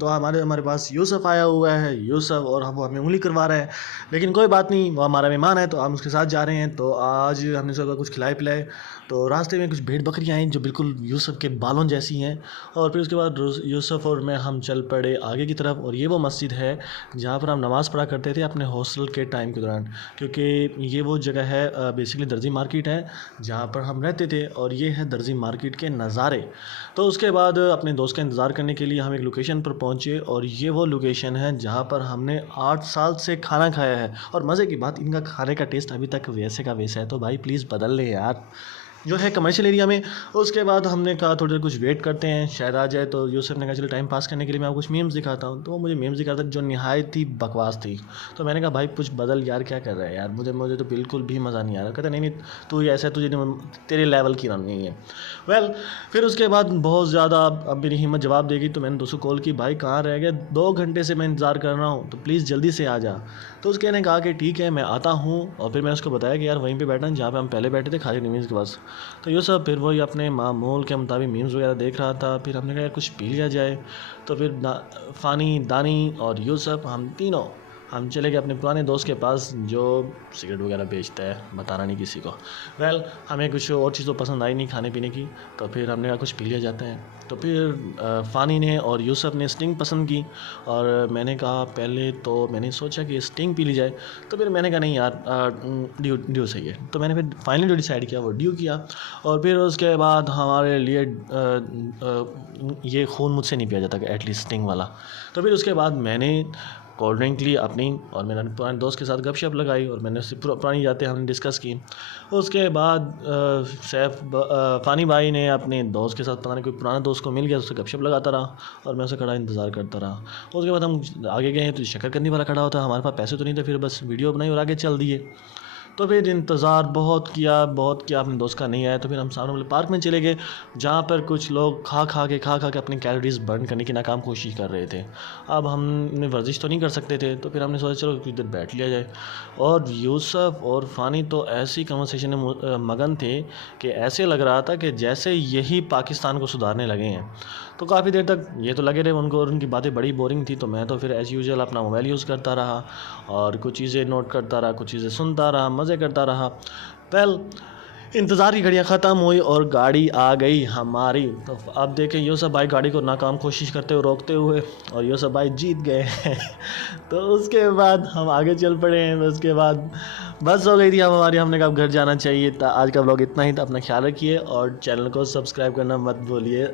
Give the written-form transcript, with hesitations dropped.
तो हमारे हमारे पास यूसुफ आया हुआ है, यूसुफ, और वो हमें उंगली करवा रहा है। लेकिन कोई बात नहीं, वो हमारा मेहमान है तो हम उसके साथ जा रहे हैं। तो आज हमने सोचा कुछ खिलाए पिलाए। तो रास्ते में कुछ भेड़ बकरियाँ आई जो बिल्कुल यूसुफ के बालों जैसी हैं। और फिर उसके बाद यूसुफ और मैं हम चल पड़े आगे की तरफ। और ये वो मस्जिद है जहाँ पर हम नमाज़ पढ़ा करते थे अपने हॉस्टल के टाइम के दौरान, क्योंकि ये वो जगह है, बेसिकली दर्जी मार्केट है जहाँ पर हम रहते थे। और ये है दर्जी मार्केट के नज़ारे। तो उसके बाद अपने दोस्त का इंतज़ार करने के लिए हम एक लोकेशन पर पहुँचे, और ये वो लोकेशन है जहाँ पर हमने 8 साल से खाना खाया है। और मज़े की बात, इनका खाने का टेस्ट अभी तक वैसे का वैसा है। तो भाई प्लीज़ बदल ले यार, जो है कमर्शियल एरिया में। उसके बाद हमने कहा थोड़ी देर कुछ वेट करते हैं, शायद आ जाए। तो यूसुफ ने कहा चलो टाइम पास करने के लिए मैं आपको कुछ मीम्स दिखाता हूँ। तो वो मुझे मीम्स दिखाता जो निहायत ही बकवास थी। तो मैंने कहा भाई कुछ बदल यार, क्या कर रहा है यार, मुझे मुझे तो बिल्कुल भी मज़ा नहीं आ रहा। कहता नहीं नहीं, तू ऐसा है, तुझे तेरे लेवल की रन नहीं है। फिर उसके बाद बहुत ज़्यादा अब मेरी हिम्मत जवाब देगी, तो मैंने दोस्तों कॉल की, भाई कहाँ रह गया, 2 घंटे से मैं इंतज़ार कर रहा हूँ, तो प्लीज़ जल्दी से आ जा। तो उसके ने कहा कि ठीक है मैं आता हूँ। और फिर मैंने उसको बताया कि यार वहीं पे बैठना जहाँ पे हम पहले बैठे थे, खाली मीम्स के पास। तो ये सब फिर वही अपने मामूल के मुताबिक मीम्स वगैरह देख रहा था। फिर हमने कहा यार कुछ पी लिया जाए। तो फिर फ़ानी, दानी और यूसुफ, हम तीनों हम चले गए अपने पुराने दोस्त के पास जो सिगरेट वगैरह बेचता है, बताना नहीं किसी को। हमें कुछ और चीज़ तो पसंद आई नहीं खाने पीने की। तो फिर हमने कहा कुछ पी लिया जाता है। तो फिर फ़ानी ने और यूसुफ ने स्टिंग पसंद की, और मैंने कहा पहले तो मैंने सोचा कि स्टिंग पी ली जाए। तो फिर मैंने कहा नहीं यार, ड्यू ड्यू सही है। तो मैंने फिर फाइनली जो डिसाइड किया वो ड्यू किया। और फिर उसके बाद हमारे लिए ये खून मुझसे नहीं पिया जाता एटलीस्ट स्टिंग वाला। तो फिर उसके बाद मैंने कोल्ड ड्रिंक ली अपनी, और मैंने पुराने दोस्त के साथ गपशप लगाई, और मैंने उससे पुरानी बातें हमने डिस्कस की। उसके बाद फ़ानी भाई ने अपने दोस्त के साथ, पता नहीं कोई पुराना दोस्त को मिल गया, उससे गपशप लगाता रहा, और मैं उसे खड़ा इंतज़ार करता रहा। उसके बाद हम आगे गए तो शक्करकंदी वाला खड़ा होता, हमारे पास पैसे तो नहीं थे, फिर बस वीडियो बनाई और आगे चल दिए। तो फिर इंतज़ार बहुत किया अपने दोस्त का नहीं आया। तो फिर हम सामने वाले पार्क में चले गए जहाँ पर कुछ लोग खा के अपनी कैलोरीज़ बर्न करने की नाकाम कोशिश कर रहे थे। अब हमने वर्जिश तो नहीं कर सकते थे, तो फिर हमने सोचा चलो कुछ देर बैठ लिया जाए। और यूसुफ और फ़ानी तो ऐसी कन्वर्सेशन में मगन थे कि ऐसे लग रहा था कि जैसे यही पाकिस्तान को सुधारने लगे हैं। तो काफ़ी देर तक ये तो लगे रहे उनको, और उनकी बातें बड़ी बोरिंग थी। तो मैं तो फिर एज़ यूजुअल अपना मोबाइल यूज़ करता रहा, और कुछ चीज़ें नोट करता रहा, कुछ चीज़ें सुनता रहा, मज़े करता रहा। इंतज़ार की घड़ियाँ ख़त्म हुई और गाड़ी आ गई हमारी। तो अब देखें यूसुफ भाई गाड़ी को नाकाम कोशिश करते हुए, रोकते हुए, और यूसुफ भाई जीत गए। तो उसके बाद हम आगे चल पड़े हैं। उसके बाद बस हो गई थी हमारी, हमने कहा अब घर जाना चाहिए था। आज का व्लॉग इतना ही था, अपना ख्याल रखिए और चैनल को सब्सक्राइब करना मत भूलिए।